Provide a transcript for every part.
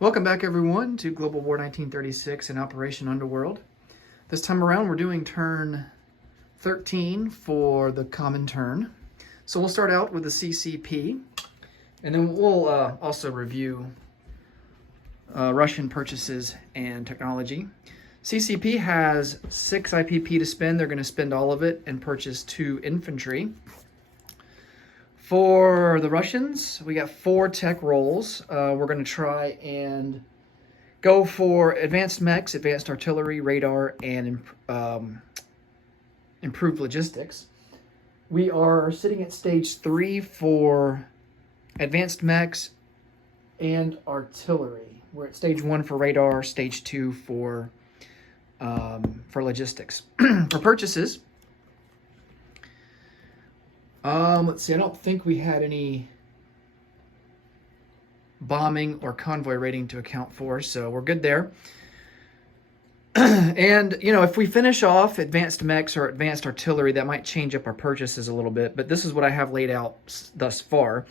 Welcome back, everyone, to Global War 1936 and Operation Underworld. This time around, we're doing turn 13 for the common turn. So we'll start out with the CCP, and then we'll also review Russian purchases and technology. CCP has 6 IPP to spend. They're going to spend all of it and purchase 2 infantry. For the Russians, we got 4 tech rolls. We're going to try and go for advanced mechs, advanced artillery, radar, and improved logistics. We are sitting at stage 3 for advanced mechs and artillery. We're at stage 1 for radar, stage 2 for logistics. For purchases, let's see, I don't think we had any bombing or convoy rating to account for, so we're good there. And, you know, if we finish off advanced mechs or advanced artillery, that might change up our purchases a little bit, but this is what I have laid out thus far.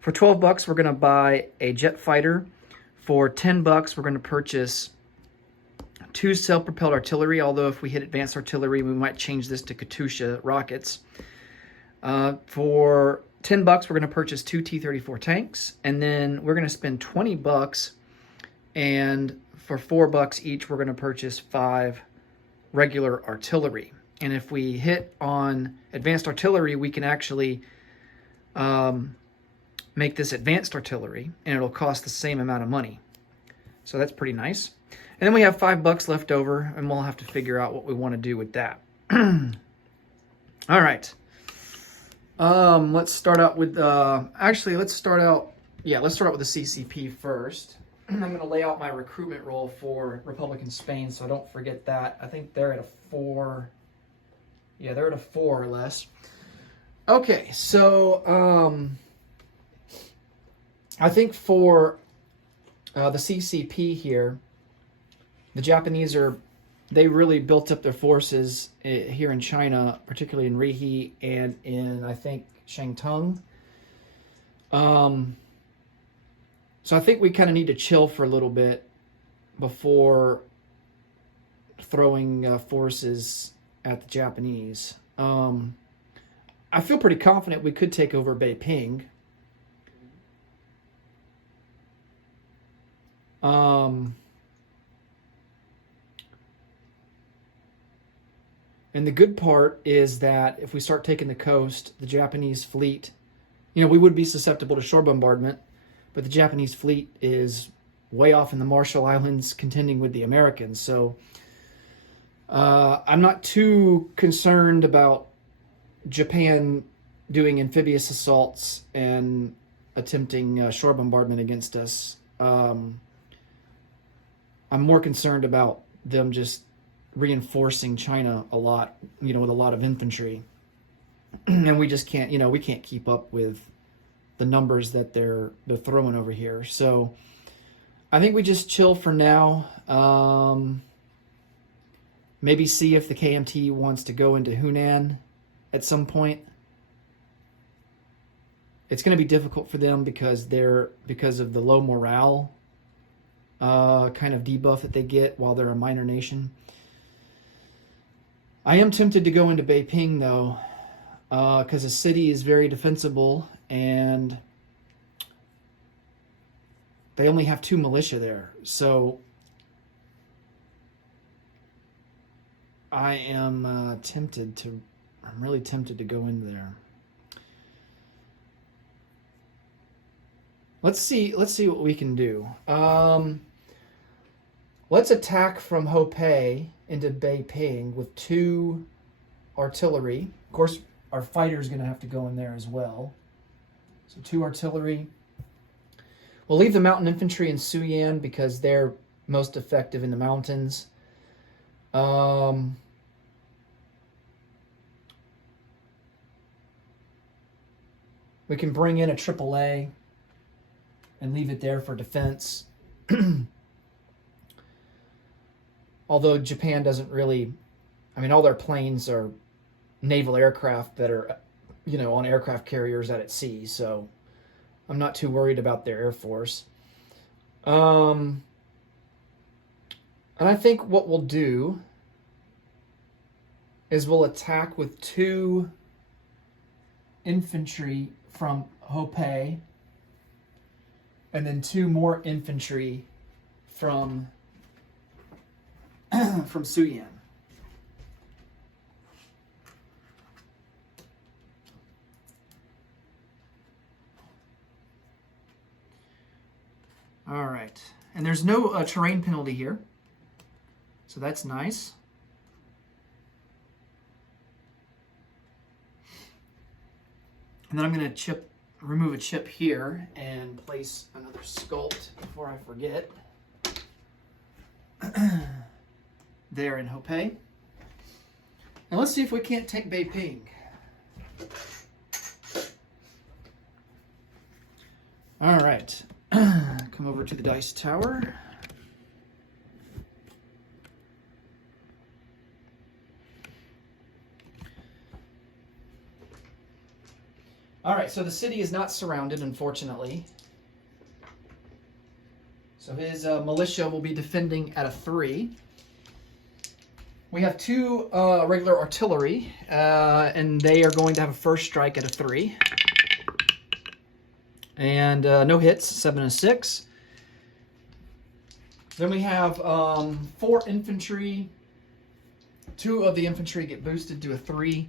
For 12 bucks, we're going to buy a jet fighter. For 10 bucks, we're going to purchase 2 self-propelled artillery, although if we hit advanced artillery, we might change this to Katyusha rockets. For 10 bucks, we're going to purchase 2 T-34 tanks, and then we're going to spend 20 bucks, and for 4 bucks each, we're going to purchase 5 regular artillery. And if we hit on advanced artillery, we can actually make this advanced artillery, and it'll cost the same amount of money. So that's pretty nice. And then we have 5 bucks left over, and we'll have to figure out what we want to do with that. All right. Let's start out with, let's start out with the CCP first. I'm going to lay out my recruitment roll for Republican Spain so I don't forget that. I think they're at a 4. Yeah, they're at a 4 or less. Okay, so, I think for the CCP here, the Japanese they really built up their forces here in China, particularly in Rihe and in, I think, Shantung. So I think we kind of need to chill for a little bit before throwing forces at the Japanese. I feel pretty confident we could take over Beiping. And the good part is that if we start taking the coast, the Japanese fleet, you know, we would be susceptible to shore bombardment, but the Japanese fleet is way off in the Marshall Islands contending with the Americans. So I'm not too concerned about Japan doing amphibious assaults and attempting shore bombardment against us. I'm more concerned about them just reinforcing China a lot, you know, with a lot of infantry. And we just can't, you know, we can't keep up with the numbers that they're throwing over here. So I think we just chill for now. Maybe see if the KMT wants to go into Hunan at some point. It's going to be difficult for them because of the low morale kind of debuff that they get while they're a minor nation. I am tempted to go into Beiping, though, because the city is very defensible, and they only have 2 militia there. So I am I'm really tempted to go into there. Let's see what we can do. Let's attack from Hopei into Beiping with 2 artillery. Of course, our fighter's going to have to go in there as well. So 2 artillery. We'll leave the mountain infantry in Suyan because they're most effective in the mountains. We can bring in a AAA and leave it there for defense. Although Japan doesn't really, I mean, all their planes are naval aircraft that are, you know, on aircraft carriers out at sea, so I'm not too worried about their air force. And I think what we'll do is we'll attack with 2 infantry from Hopei and then 2 more infantry from from Suyan. All right, and there's no terrain penalty here, so that's nice. And then I'm going to remove a chip here and place another sculpt before I forget. There in Hopei. And let's see if we can't take Beiping. All right. Come over to the dice tower. All right, so the city is not surrounded, unfortunately. So his militia will be defending at a 3. We have 2 regular artillery, and they are going to have a first strike at a 3. And no hits, 7 and 6. Then we have 4 infantry. 2 of the infantry get boosted to a 3.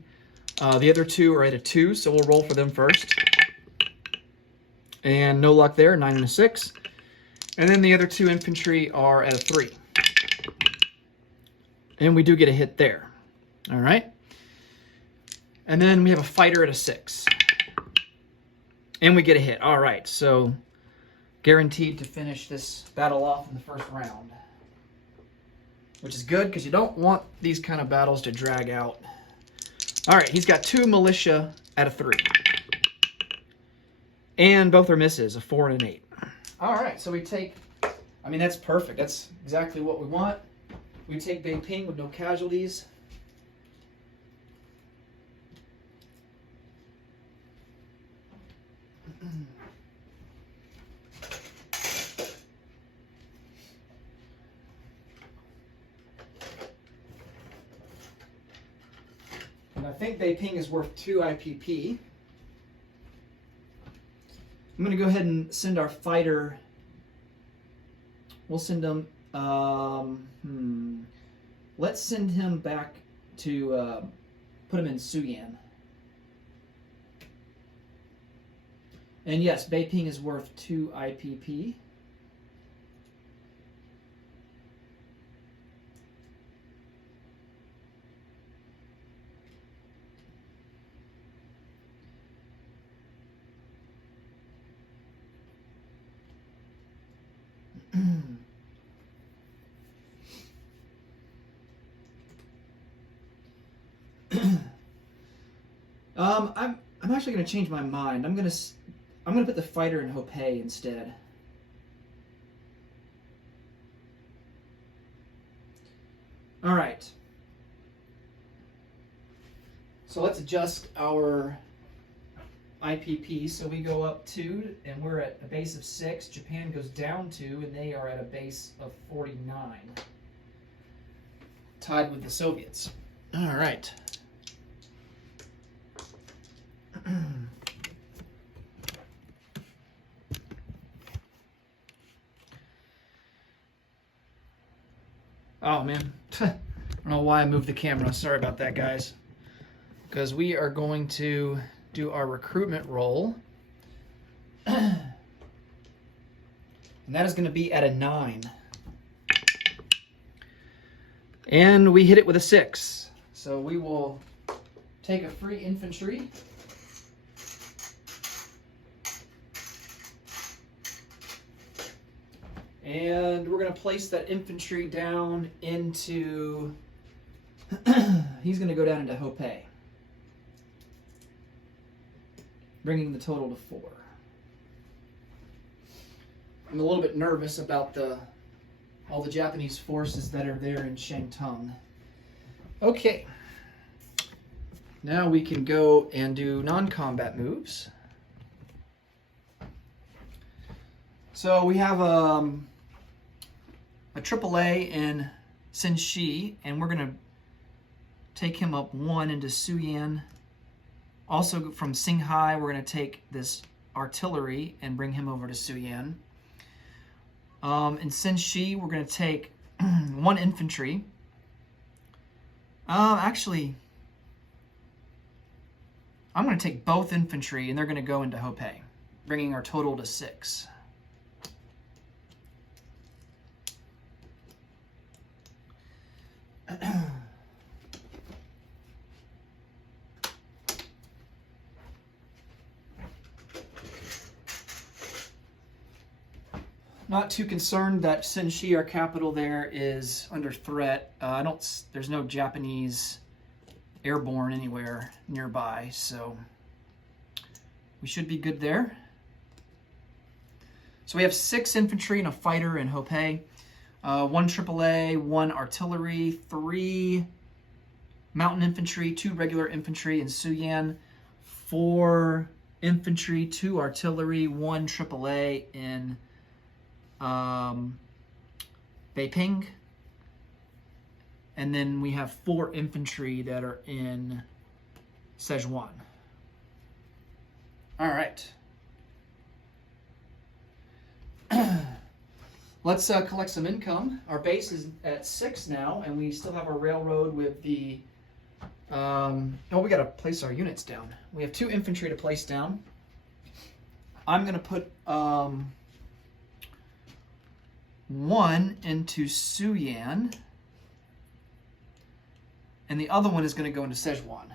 The other 2 are at a 2, so we'll roll for them first. And no luck there, 9 and a 6. And then the other 2 infantry are at a 3. And we do get a hit there. All right. And then we have a fighter at a 6. And we get a hit. All right, so guaranteed to finish this battle off in the first round. Which is good, because you don't want these kind of battles to drag out. All right, he's got 2 militia at a 3. And both are misses, a 4 and an 8. All right, so we take, I mean, that's perfect. That's exactly what we want. We take Beiping with no casualties. And I think Beiping is worth 2 IPP. I'm going to go ahead and send our fighter. We'll send him. Let's send him back to put him in Suyan. And yes, Beiping is worth 2 IPP. I'm actually going to change my mind. I'm going to put the fighter in Hopei instead. All right. So let's adjust our IPP. So we go up 2, and we're at a base of 6. Japan goes down 2, and they are at a base of 49. Tied with the Soviets. All right. Oh man, I don't know why I moved the camera. Sorry about that, guys. Because we are going to do our recruitment roll. And that is going to be at a 9. And we hit it with a 6. So we will take a free infantry. And we're going to place that infantry down into, he's going to go down into Hopei, bringing the total to 4. I'm a little bit nervous about all the Japanese forces that are there in Shantung. Okay. Now we can go and do non-combat moves. So we have a AAA in Sinshi, and we're going to take him up 1 into Suyan. Also from Singhai, we're going to take this artillery and bring him over to Suyan. In Sinshi, we're going to take 1 infantry. Actually, I'm going to take both infantry, and they're going to go into Hopei, bringing our total to 6. Not too concerned that Sinshi, our capital there, is under threat. There's no Japanese airborne anywhere nearby, so we should be good there. So we have 6 infantry and a fighter in Hopei, 1 AAA, 1 artillery, 3 mountain infantry, 2 regular infantry in Suyan, 4 infantry, 2 artillery, 1 AAA in Beiping, and then we have 4 infantry that are in Szechuan. All right. Let's collect some income. Our base is at 6 now, and we still have our railroad with the... we got to place our units down. We have 2 infantry to place down. I'm going to put 1 into Suyan, and the other one is going to go into Szechuan.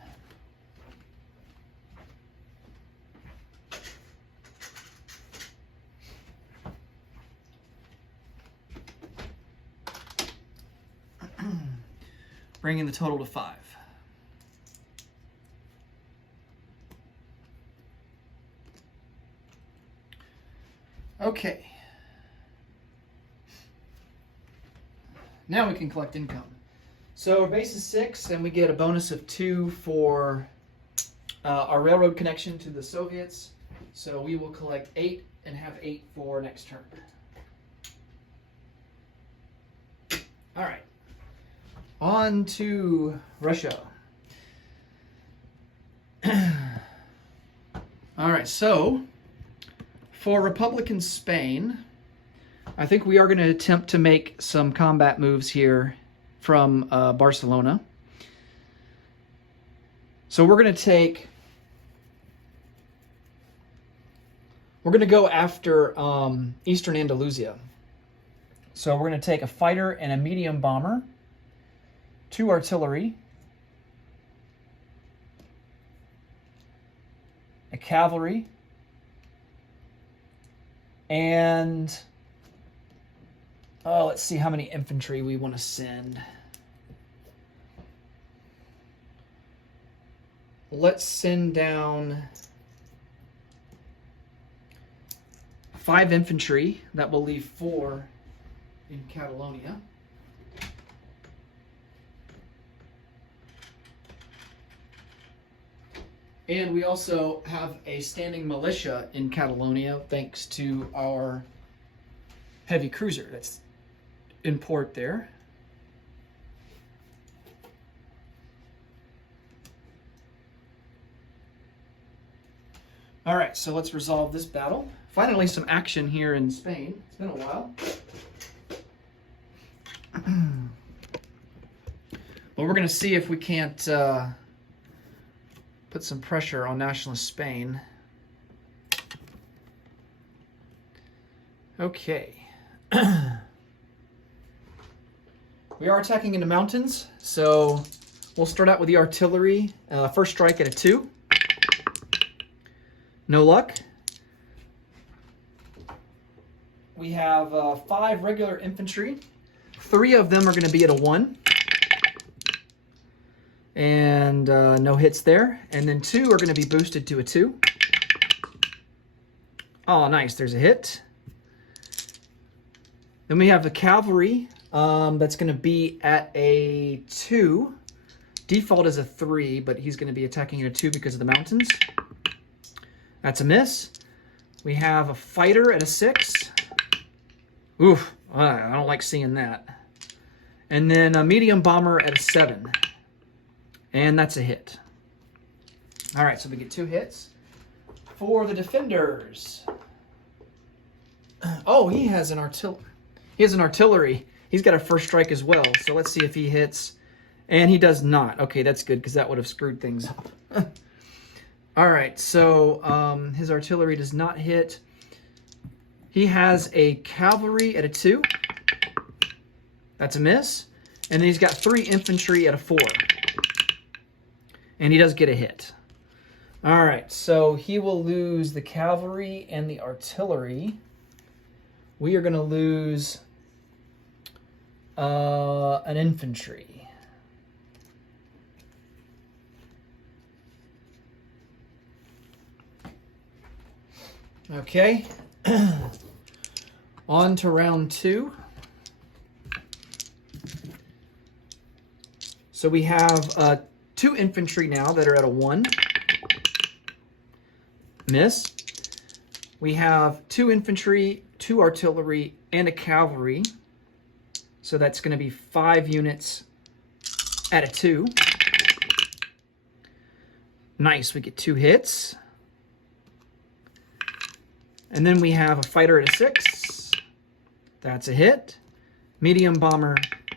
Bringing the total to 5. Okay. Now we can collect income. So our base is 6, and we get a bonus of 2 for our railroad connection to the Soviets. So we will collect 8 and have 8 for next turn. All right. On to Russia. All right, so for Republican Spain, I think we are going to attempt to make some combat moves here from Barcelona. So we're going to go after Eastern Andalusia. So we're going to take a fighter and a medium bomber, 2 artillery, a cavalry, and let's see how many infantry we want to send. Let's send down 5 infantry. That will leave 4 in Catalonia. And we also have a standing militia in Catalonia thanks to our heavy cruiser that's in port there. All right, so let's resolve this battle. Finally, some action here in Spain. It's been a while. Well, we're going to see if we can't put some pressure on nationalist Spain. Okay. We are attacking in the mountains, so we'll start out with the artillery. First strike at a 2. No luck. We have 5 regular infantry. 3 of them are going to be at a 1. And no hits there. And then 2 are going to be boosted to a 2. Oh, nice. There's a hit. Then we have the cavalry. That's going to be at a 2. Default is a 3, but he's going to be attacking at a 2 because of the mountains. That's a miss. We have a fighter at a 6. Oof, I don't like seeing that. And then a medium bomber at a 7. And that's a hit. All right, so we get 2 hits. For the defenders. Oh, he has an artillery. He has an artillery. He's got a first strike as well. So let's see if he hits. And he does not. Okay, that's good because that would have screwed things up. All right, so his artillery does not hit. He has a cavalry at a 2. That's a miss. And then he's got 3 infantry at a 4. And he does get a hit. All right, so he will lose the cavalry and the artillery. We are going to lose an infantry. Okay, on to round 2. So we have 2 infantry now that are at a 1. Miss. We have 2 infantry, 2 artillery, and a cavalry. So that's going to be 5 units at a 2. Nice, we get 2 hits. And then we have a fighter at a 6. That's a hit. Medium bomber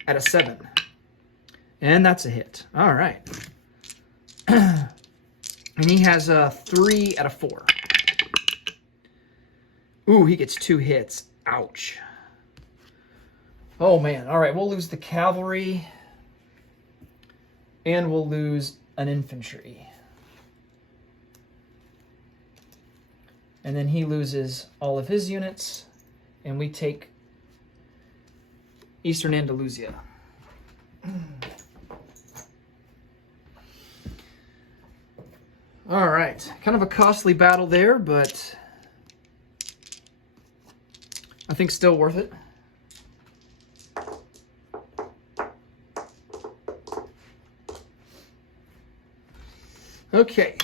at a 7. And that's a hit. All right. And he has a 3 at a 4. Ooh, he gets 2 hits. Ouch. Oh, man. All right, we'll lose the cavalry. And we'll lose an infantry. And then he loses all of his units, and we take Eastern Andalusia. All right, kind of a costly battle there, but I think still worth it. Okay.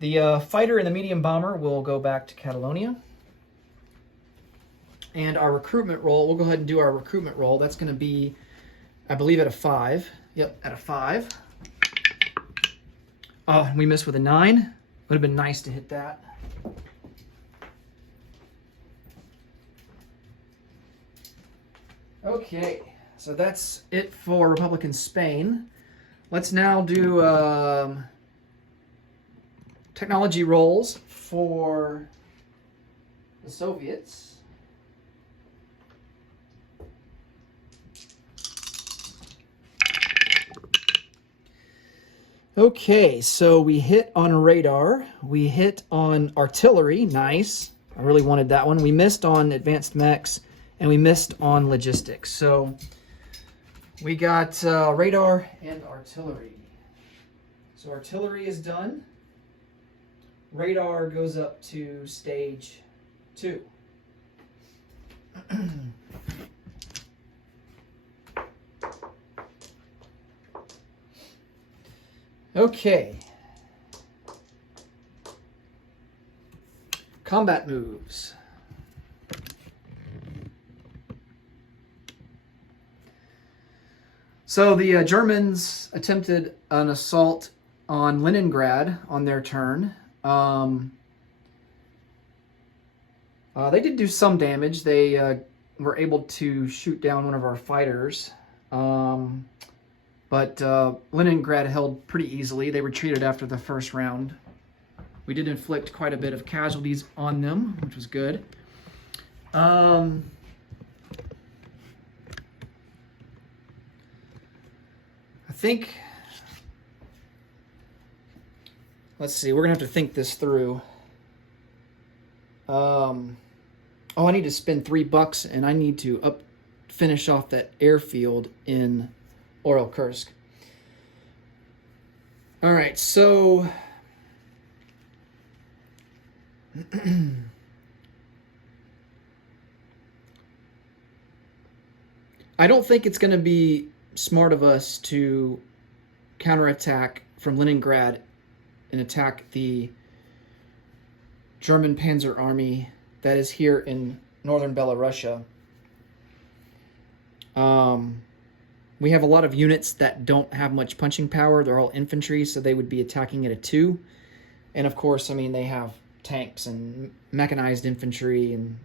The fighter and the medium bomber will go back to Catalonia. And our recruitment roll, we'll go ahead and do our recruitment roll. That's going to be, I believe, at a 5. Yep, at a 5. Oh, we missed with a 9. Would have been nice to hit that. Okay, so that's it for Republican Spain. Let's now do technology rolls for the Soviets. Okay, so we hit on radar, we hit on artillery, nice. I really wanted that one. We missed on advanced mechs, and we missed on logistics. So we got radar and artillery. So artillery is done. Radar goes up to stage 2. Okay. Combat moves. So the Germans attempted an assault on Leningrad on their turn. They did do some damage. They were able to shoot down one of our fighters. But Leningrad held pretty easily. They retreated after the first round. We did inflict quite a bit of casualties on them, which was good. I think, let's see, we're going to have to think this through. Oh, I need to spend $3 and I need to finish off that airfield in Oral Kursk. All right, so I don't think it's going to be smart of us to counterattack from Leningrad and attack the German Panzer Army that is here in northern Belarusia. We have a lot of units that don't have much punching power. They're all infantry, so they would be attacking at a 2. And of course, I mean, they have tanks and mechanized infantry and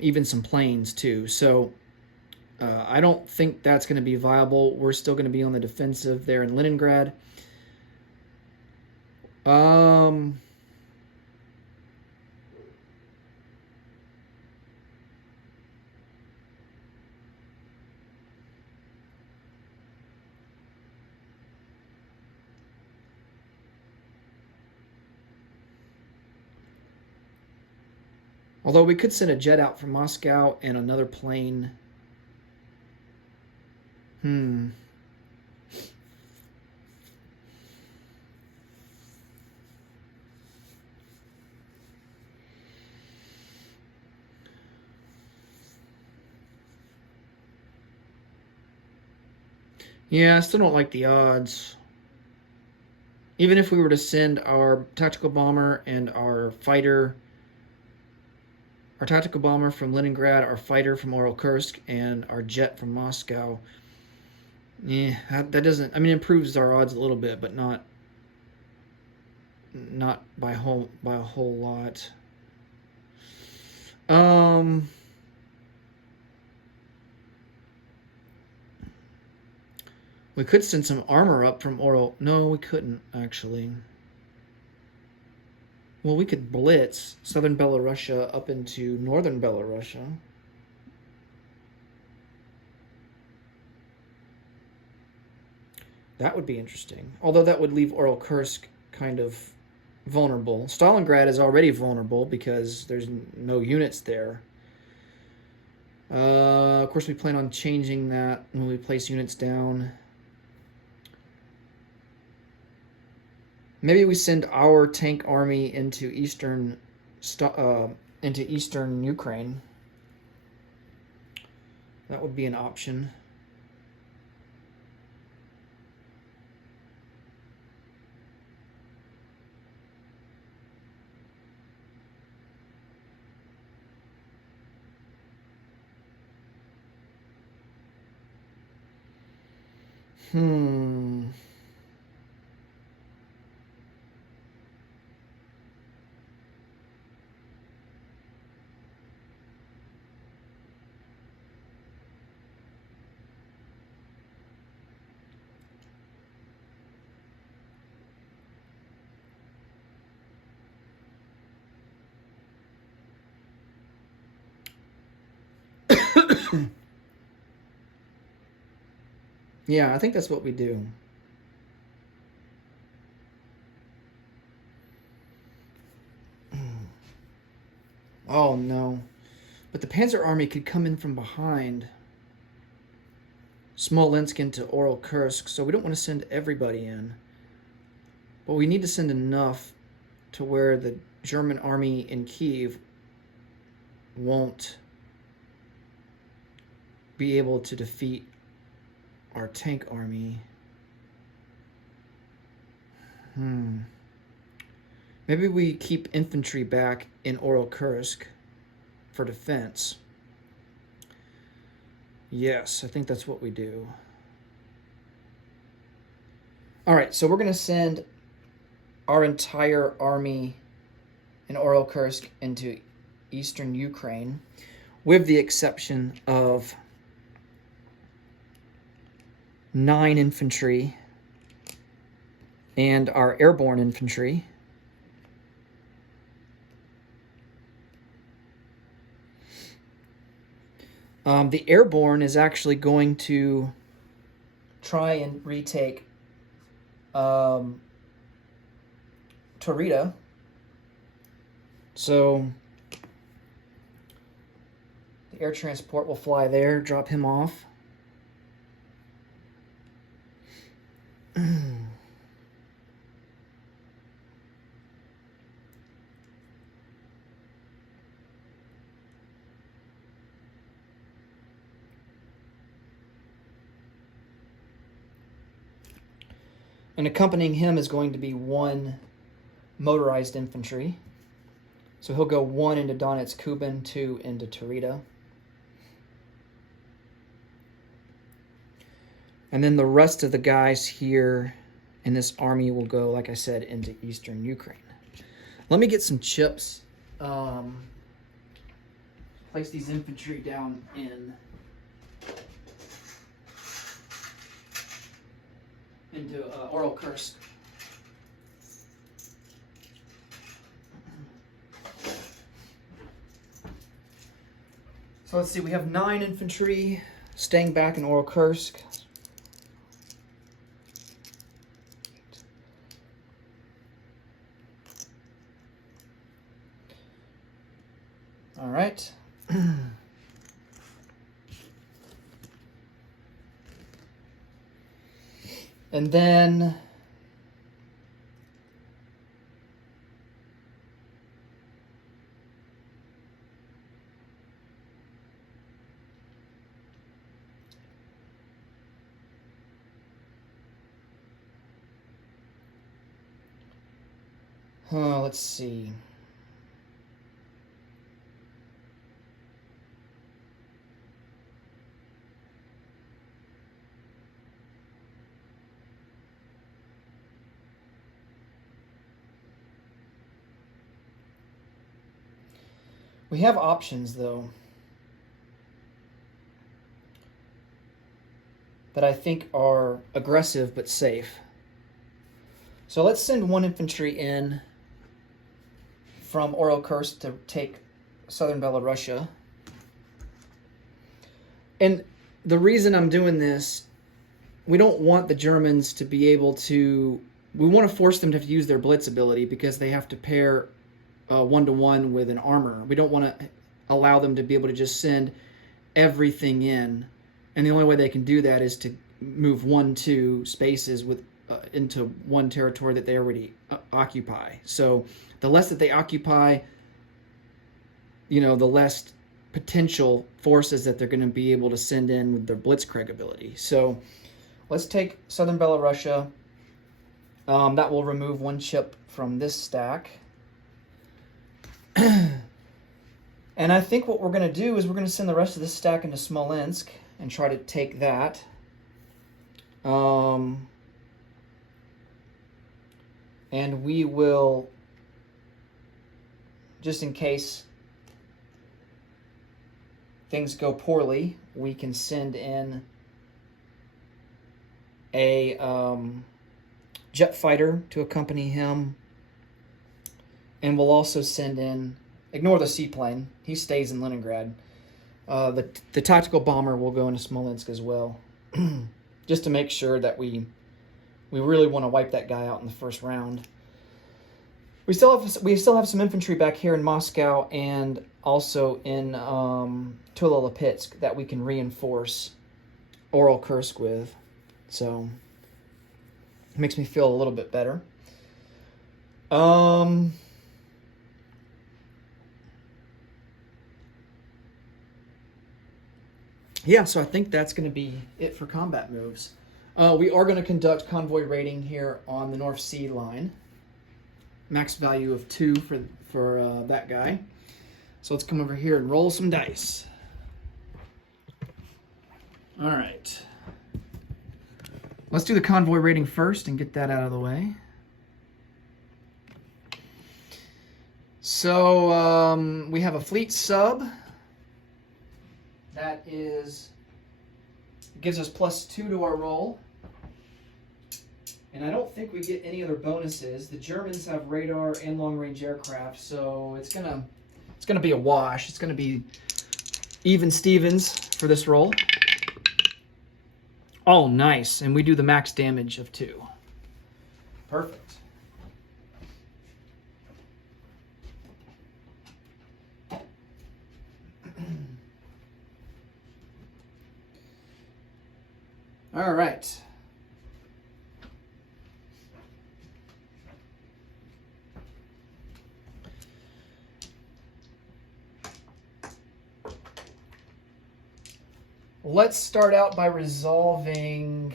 even some planes too. So I don't think that's going to be viable. We're still going to be on the defensive there in Leningrad. Although we could send a jet out from Moscow and another plane. Yeah, I still don't like the odds. Even if we were to send our tactical bomber and our fighter, our tactical bomber from Leningrad, our fighter from Kursk, and our jet from Moscow, yeah, that doesn't, I mean, it improves our odds a little bit, but not by a whole lot. We could send some armor up from Oral. No, we couldn't, actually. Well, we could blitz southern Belarusia up into northern Belarusia. That would be interesting. Although that would leave Kursk kind of vulnerable. Stalingrad is already vulnerable because there's no units there. Of course, we plan on changing that when we place units down. Maybe we send our tank army into eastern Ukraine. That would be an option. Yeah, I think that's what we do. Oh, no. But the Panzer Army could come in from behind Smolensk into Kursk, so we don't want to send everybody in. But we need to send enough to where the German army in Kiev won't be able to defeat our tank army. Maybe we keep infantry back in Kursk for defense. Yes, I think that's what we do. All right, so we're going to send our entire army in Kursk into eastern Ukraine, with the exception of 9 infantry and our airborne infantry. The airborne is actually going to try and retake Torita. So the air transport will fly there, drop him off. And accompanying him is going to be 1 motorized infantry. So he'll go 1 into Donetsk Kuban, 2 into Tarita. And then the rest of the guys here in this army will go, like I said, into eastern Ukraine. Let me get some chips. Place these infantry down into Orel-Kursk. So let's see, we have 9 infantry staying back in Orel-Kursk. All right. And then let's see. We have options, though, that I think are aggressive but safe. So let's send 1 infantry in from Orel-Kursk to take southern Belarusia. And the reason I'm doing this, we don't want the Germans to be able to... We want to force them to use their blitz ability because they have to pair 1-to-1 with an armor. We don't want to allow them to be able to just send everything in, and the only way they can do that is to move 1-2 spaces with into one territory that they already occupy. So the less that they occupy, the less potential forces that they're going to be able to send in with their blitzkrieg ability. So let's take southern Belarusia. That will remove 1 chip from this stack. And I think what we're going to do is we're going to send the rest of this stack into Smolensk and try to take that. And we will, just in case things go poorly, we can send in a jet fighter to accompany him. And we'll also send in, ignore the seaplane, he stays in Leningrad. The tactical bomber will go into Smolensk as well, just to make sure that we really want to wipe that guy out in the first round. We still have some infantry back here in Moscow and also in Tula-Lipetsk that we can reinforce Orel-Kursk with. So it makes me feel a little bit better. Yeah, so I think that's going to be it for combat moves. We are going to conduct convoy raiding here on the North Sea line. Max value of 2 for that guy. So let's come over here and roll some dice. All right. Let's do the convoy raiding first and get that out of the way. So we have a fleet sub. That gives us +2 to our roll. And I don't think we get any other bonuses. The Germans have radar and long-range aircraft, so it's gonna be a wash. It's gonna be even Stevens for this roll. Oh, nice. And we do the max damage of 2. Perfect. All right. Let's start out by resolving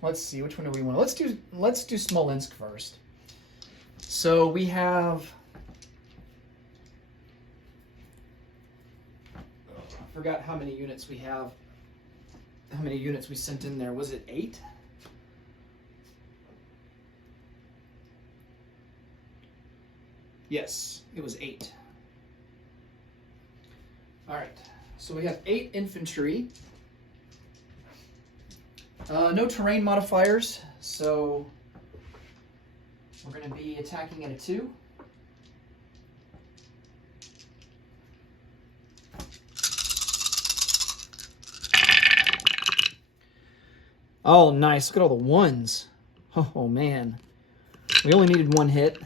Let's see, which one do we want? Let's do Smolensk first. So we have, I forgot how many units we have. How many units we sent in there? Was it 8? Yes, it was 8. All right, so we have 8 infantry. No terrain modifiers, so we're going to be attacking at a 2. Oh, nice. Look at all the ones. Oh, man. We only needed 1 hit.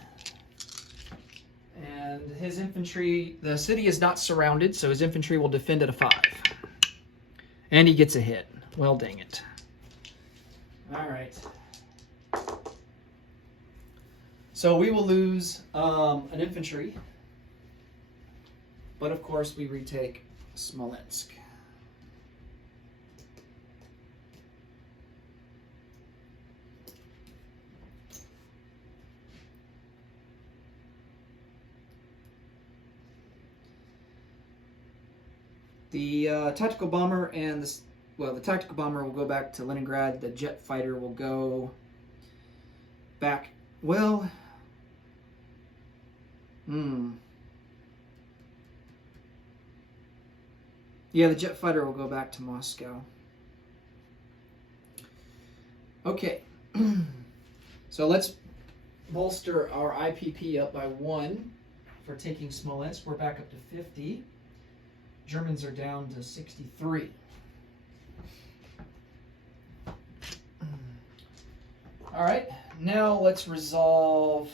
And his infantry, the city is not surrounded, so his infantry will defend at a 5. And he gets a hit. Well, dang it. All right. So we will lose an infantry. But, of course, we retake Smolensk. The tactical bomber and the tactical bomber will go back to Leningrad. The jet fighter will go back. Well, yeah, the jet fighter will go back to Moscow. Okay, so let's bolster our IPP up by 1 for taking Smolensk. We're back up to 50. Germans are down to 63. All right, now let's resolve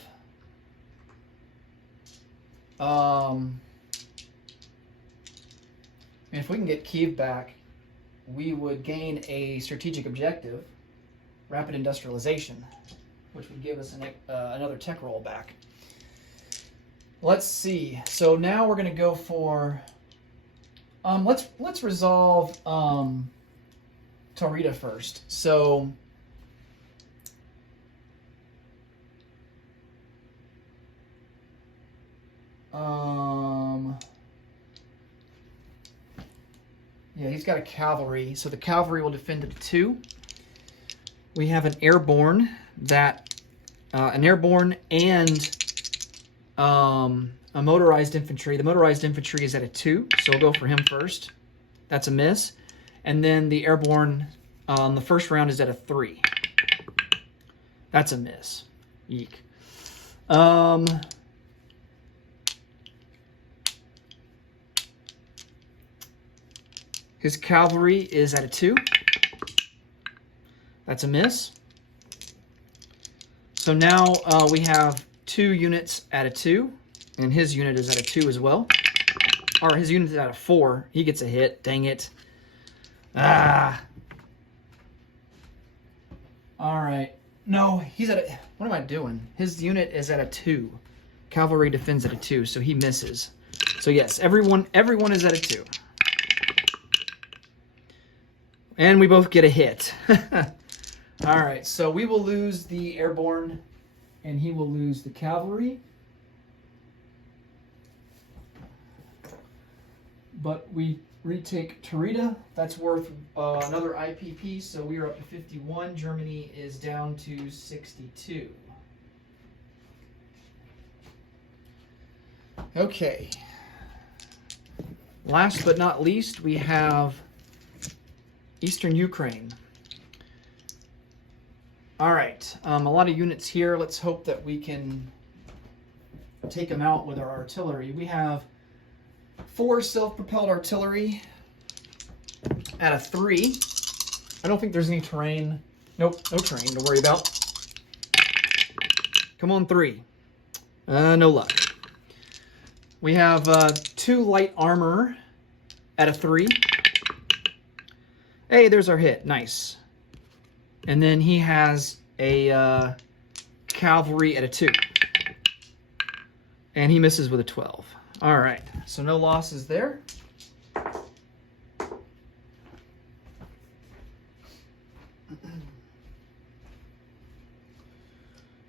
if we can get Kyiv back, we would gain a strategic objective, rapid industrialization, which would give us another tech roll back. Let's see. So now we're going to go for let's resolve Taurida first. So yeah, he's got a cavalry, so the cavalry will defend at a 2. We have an airborne and a motorized infantry. The motorized infantry is at a 2, so we'll go for him first. That's a miss. And then the airborne, the first round is at a 3. That's a miss. Eek. His cavalry is at a 2. That's a miss. So now we have 2 units at a 2, and his unit is at a 2 as well. Or his unit is at a 4. He gets a hit. Dang it. Ah. All right. No, he's at a... What am I doing? His unit is at a 2. Cavalry defends at a 2, so he misses. So yes, everyone is at a 2. And we both get a hit. All right, so we will lose the airborne, and he will lose the cavalry. But we retake Taurida. That's worth another IPP, so we are up to 51. Germany is down to 62. Okay. Last but not least, we have Eastern Ukraine. All right, a lot of units here. Let's hope that we can take them out with our artillery. We have 4 self-propelled artillery at a 3. I don't think there's any terrain. Nope, no terrain to worry about. Come on, 3. No luck. We have 2 light armor at a 3. Hey, there's our hit. Nice. And then he has a cavalry at a 2. And he misses with a 12. All right. So no losses there.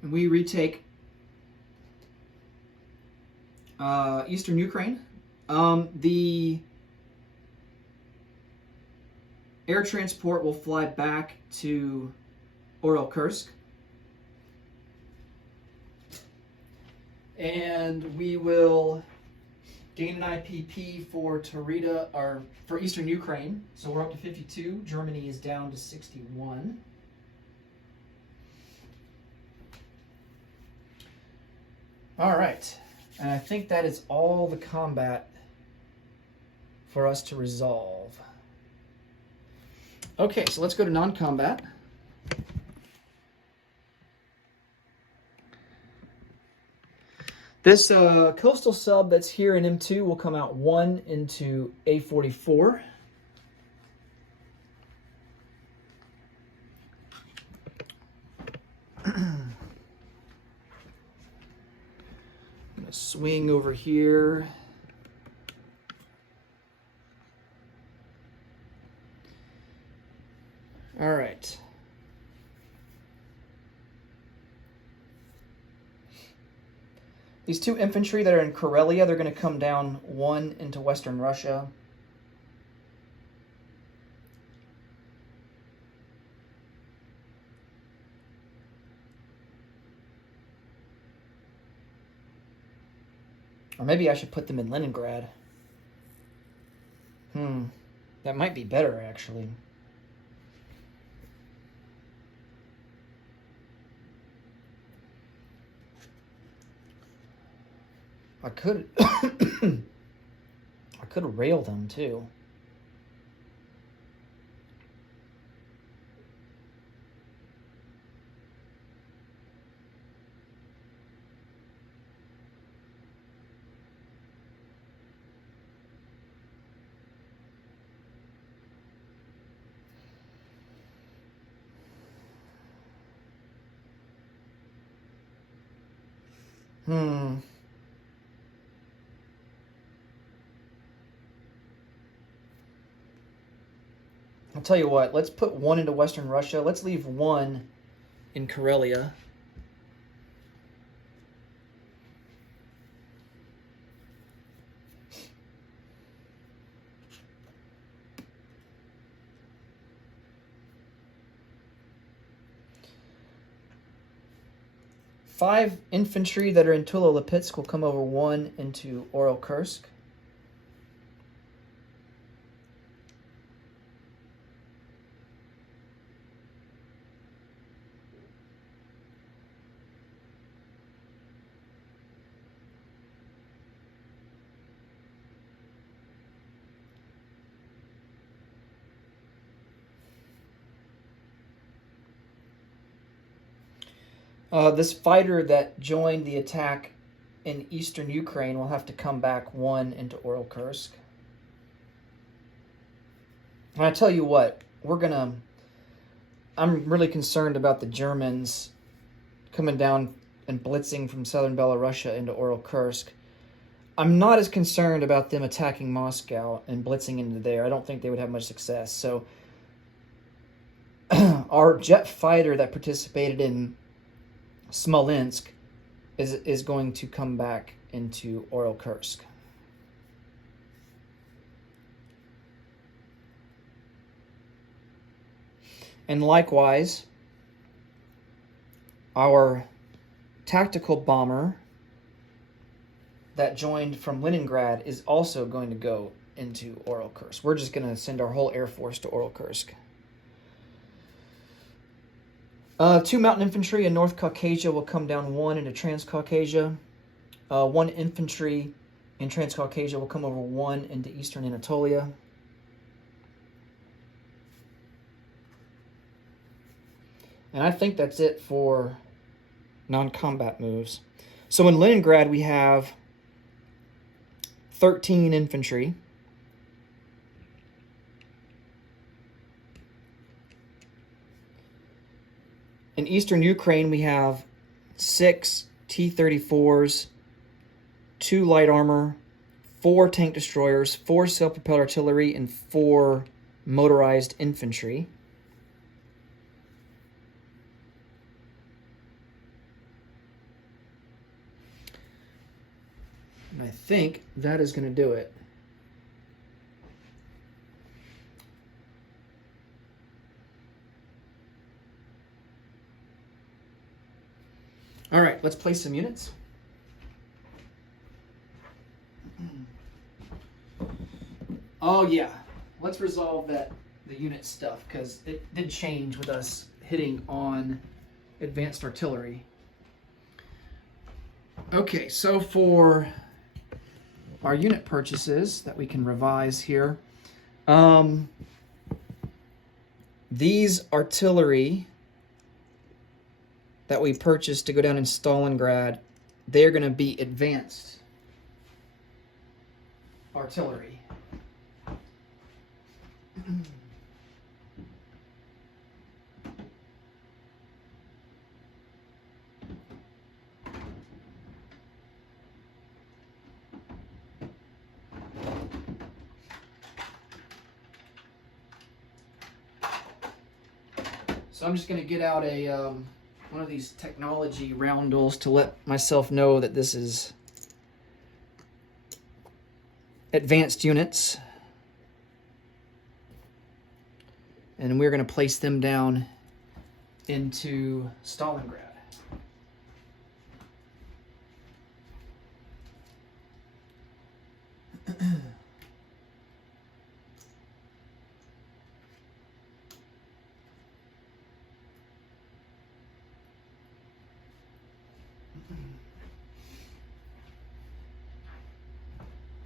and we retake eastern Ukraine. The air transport will fly back to Orel-Kursk. And we will gain an IPP for Tarita, or for eastern Ukraine. So we're up to 52. Germany is down to 61. All right. And I think that is all the combat for us to resolve. Okay, so let's go to non-combat. This coastal sub that's here in M2 will come out 1 into A44. I'm gonna swing over here. All right. These two infantry that are in Karelia, they're going to come down 1 into Western Russia. Or maybe I should put them in Leningrad. That might be better, actually. I could I could rail them too. I'll tell you what, let's put 1 into Western Russia. Let's leave 1 in Karelia. Five infantry that are in Tula-Lipetsk will come over 1 into Orel-Kursk. This fighter that joined the attack in eastern Ukraine will have to come back 1 into Orel-Kursk. And I tell you what, I'm really concerned about the Germans coming down and blitzing from southern Belarusia into Orel-Kursk. I'm not as concerned about them attacking Moscow and blitzing into there. I don't think they would have much success. So our jet fighter that participated in Smolensk is going to come back into Orel-Kursk. And likewise, our tactical bomber that joined from Leningrad is also going to go into Orel-Kursk. We're just going to send our whole air force to Orel-Kursk. 2 mountain infantry in North Caucasia will come down 1 into Transcaucasia. 1 infantry in Transcaucasia will come over 1 into eastern Anatolia. And I think that's it for non-combat moves. So in Leningrad we have 13 infantry. In eastern Ukraine, we have 6 T-34s, 2 light armor, 4 tank destroyers, 4 self-propelled artillery, and 4 motorized infantry. And I think that is going to do it. All right, let's place some units. Oh yeah, let's resolve the unit stuff, because it did change with us hitting on advanced artillery. Okay, so for our unit purchases that we can revise here, these artillery that we purchased to go down in Stalingrad, they're going to be advanced artillery. So I'm just going to get out a one of these technology roundels to let myself know that this is advanced units. And we're going to place them down into Stalingrad.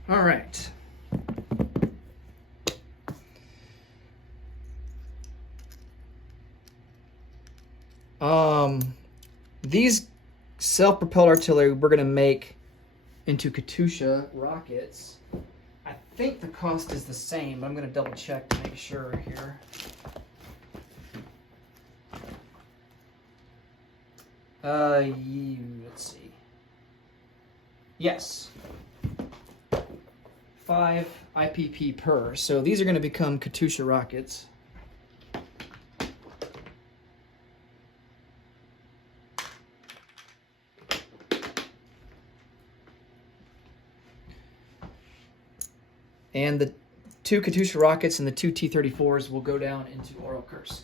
All right. These self-propelled artillery we're going to make into Katyusha rockets. I think the cost is the same, but I'm going to double check to make sure here. Let's see. Yes. 5 IPP per. So these are going to become Katyusha rockets. And the 2 Katyusha rockets and the 2 T-34s will go down into Kursk.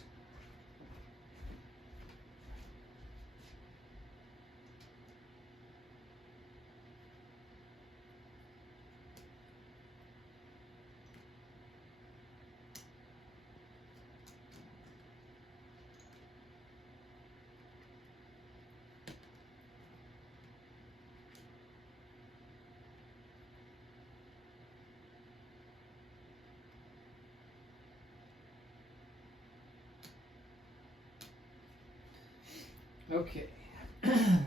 Okay. And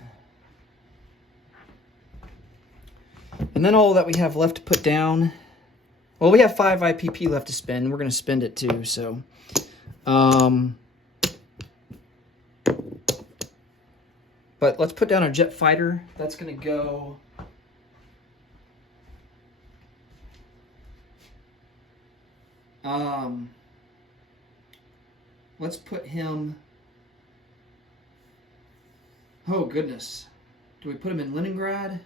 then all that we have left to put down, well, we have 5 IPP left to spend. We're going to spend it too, so. But let's put down a jet fighter. That's going to go. Let's put him. Oh, goodness. Do we put him in Leningrad?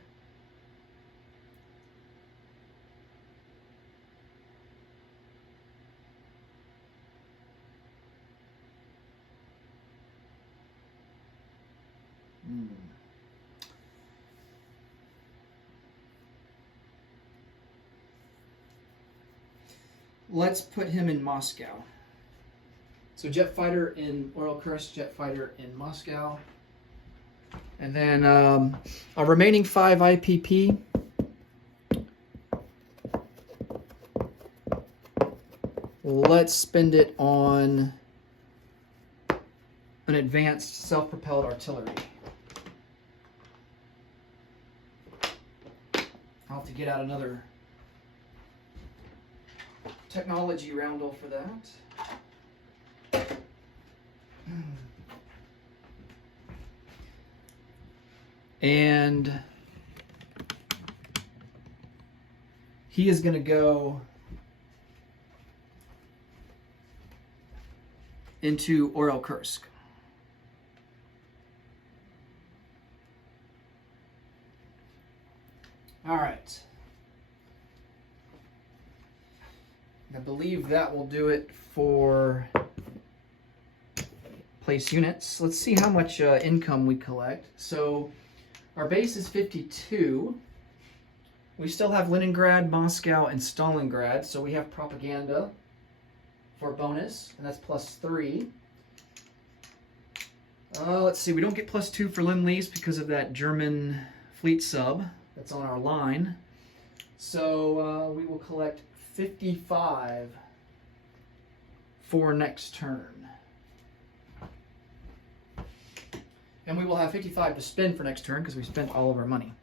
Let's put him in Moscow. So jet fighter in Kursk, jet fighter in Moscow. And then our remaining 5 IPP. Let's spend it on an advanced self-propelled artillery. I'll have to get out another technology roundel for that. And he is going to go into Kursk. All right. I believe that will do it for place units. Let's see how much income we collect. So our base is 52. We still have Leningrad, Moscow, and Stalingrad. So we have propaganda for bonus, and that's +3. Let's see, we don't get +2 for Lend-Lease because of that German fleet sub that's on our line. So we will collect 55 for next turn. And we will have 55 to spend for next turn because we spent all of our money.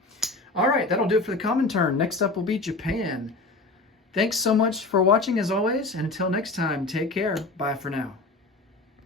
All right, that'll do it for the common turn. Next up will be Japan. Thanks so much for watching as always, and until next time, take care. Bye for now.